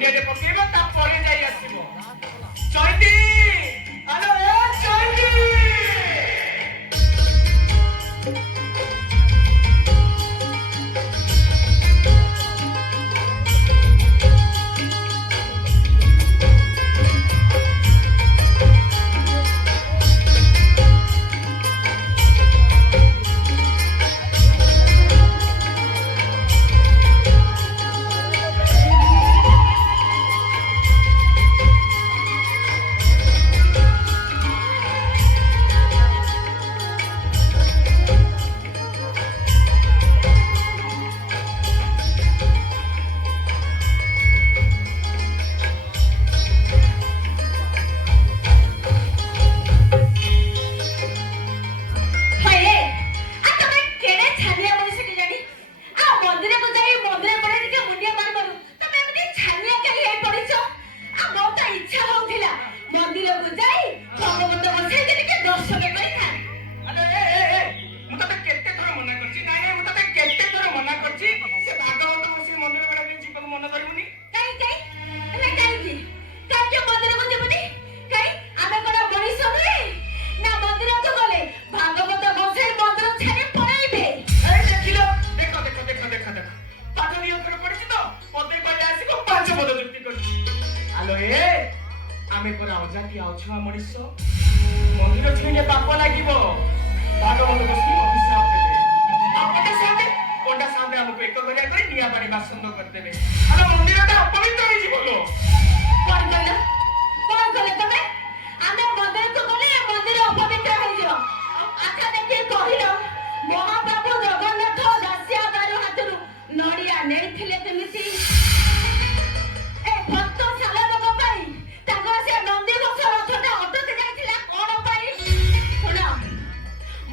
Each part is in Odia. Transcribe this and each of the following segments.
ମୁଣ୍ଡିଆଟେ ପକେଇବ ତାପରେ ଯାଇ ଆସିବ। ଚୈତି ଆଲୋ ଏ ଚୈତି ଆମେ ପୁରା ଅଜାତି ଅଛୁଆ ମଣିଷ ମନ୍ଦିର ଛୁଇଁଲେ ପାପ ଲାଗିବ ଭାଗବତ ବସି ଅଭିଶାପ ଦେବେ ପଣ୍ଡା ସାମନେ ଆମକୁ ଏକ କରିବା କରି ନିଆଁ ପାଣି ବାସନ୍ଦ କରିଦେବେ ଆମ ମନ୍ଦିରଟା ଅପବିତ୍ର ହେଇଯିବ ଲୋ। କଣ କଲେ ତମେ? ଆମେ ମନ୍ଦିରକୁ ଗଲେ ମନ୍ଦିର ଅପବିତ୍ର ହେଇଯିବ। ଆଚ୍ଛା ଦେଖି କହିଲ ମହାପ୍ରଭୁ ଜଗନ୍ନାଥ ଦାସିଆ ଦାରୁ ହାତରୁ ନଡ଼ିଆ ନେଇଥିଲେ କେମିତି?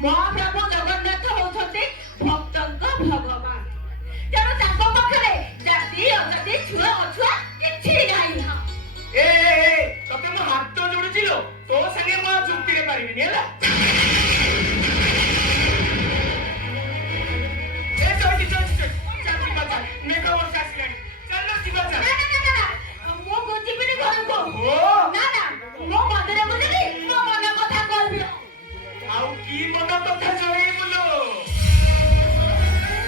ମହାପ୍ରଭୁ ଜଗନ୍ନାଥ ହଉଛନ୍ତି ଭକ୍ତଙ୍କ ଭଗବାନ। ତେଣୁ ତାଙ୍କ ପାଖରେ ଜାତି ଅଜାତି ଛୁଆ ଅଛୁଆ କିଛି ନାହିଁ। ତତେ ମୁଁ ହାତ ଯୋଡୁଛି ଲୋ ତୋ ସାଙ୍ଗେ ମୁଁ ଯୁକ୍ତିରେ ପାରିବିନି ହେଲା। ମେଘ ବର୍ଷା ଆସିଲାଣି ଚାଲ ଯିବା। ମୁଁ ଯିବିନି ଘରକୁ। ନା ନା ମୁଁ ମନ୍ଦିରକୁ ଯିବି ମୋ ମନ କଥା କହିବି। ଆଉ କି ମନ କଥା ଜଣେଇବୁ ଲୋ?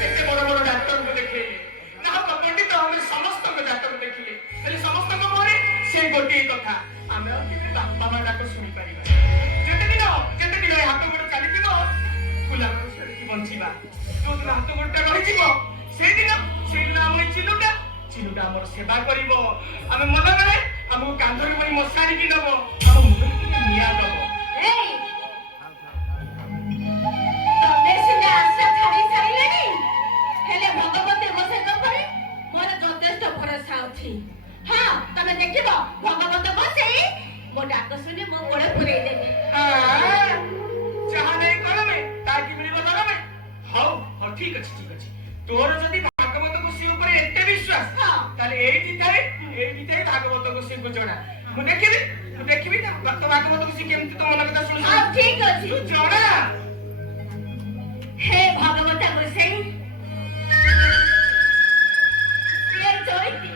ଏତେ ବଡ ବଡ ଡାକ୍ତରଙ୍କୁ ଦେଖେଇଲେ ନା ପଣ୍ଡିତ ଆମେ ସମସ୍ତଙ୍କ ଜାତକ ଦେଖିଲେ ହେଲେ ସମସ୍ତଙ୍କ ମୁହଁରେ ସେ ଗୋଟିଏ କଥା ଆମେ ଆଉ କେବେ ବାପା ମା ଡାକ ଶୁଣିପାରିବା। ଯେତେ ଦିନ ଏ ହାତ ଗୋଡ ଚାଲିଥିବ ଫୁଲା କି ବଞ୍ଚିବା। ଯୋଉଦିନ ହାତ ଗୋଡଟା ରହିଯିବ ସେଇଦିନ ଆମ ଏ ଚିଲୁଟା ଆମର ସେବା କରିବ। ଆମେ ମନ ବେଳେ ଆମକୁ କାନ୍ଧରେ ପୁଣି ମଶାଣିକି ଦବ ଆମ ମୁହଁରେ ନିଆଁ ଦବ। ତମେ ସିନା ଆଶା ଛାଡି ସାରିଲେଣି ହେଲେ ଭଗବତୀ ଗୋସାଇଙ୍କ ଉପରେ ମୋର ଯଥେଷ୍ଟ ଭରସା ଅଛି। ହଁ ତମେ ଦେଖିବ ଭଗବତ ଗୋସାଇ ମୋ ଡାକ ଶୁଣି ମୋ ଗୋଡେ ପୁରେଇ ଦେବି। ଯାହା ନେଇ କରମେ ତାକି ମିଳିବ କରମେ। ହଉ ଠିକ ଅଛି ତୋର ଯଦି ଭାଗବତ ଗୋସାଇ ଉପରେ ଏତେ ବିଶ୍ୱାସ ତାହେଲେ ଏଇଠି ଥାଏ ଭାଗବତ ଗୋସାଇଙ୍କୁ ଜଣା। ମୁଁ ଦେଖିବି ନା ଭାଗବତ ଗୋସାଇ କେମିତି ତୋ ମନ କଥା ଶୁଣୁଛି। ଠିକ ଅଛି ତୁ ଜଣା। हे भगवता गोसाई, ये चैती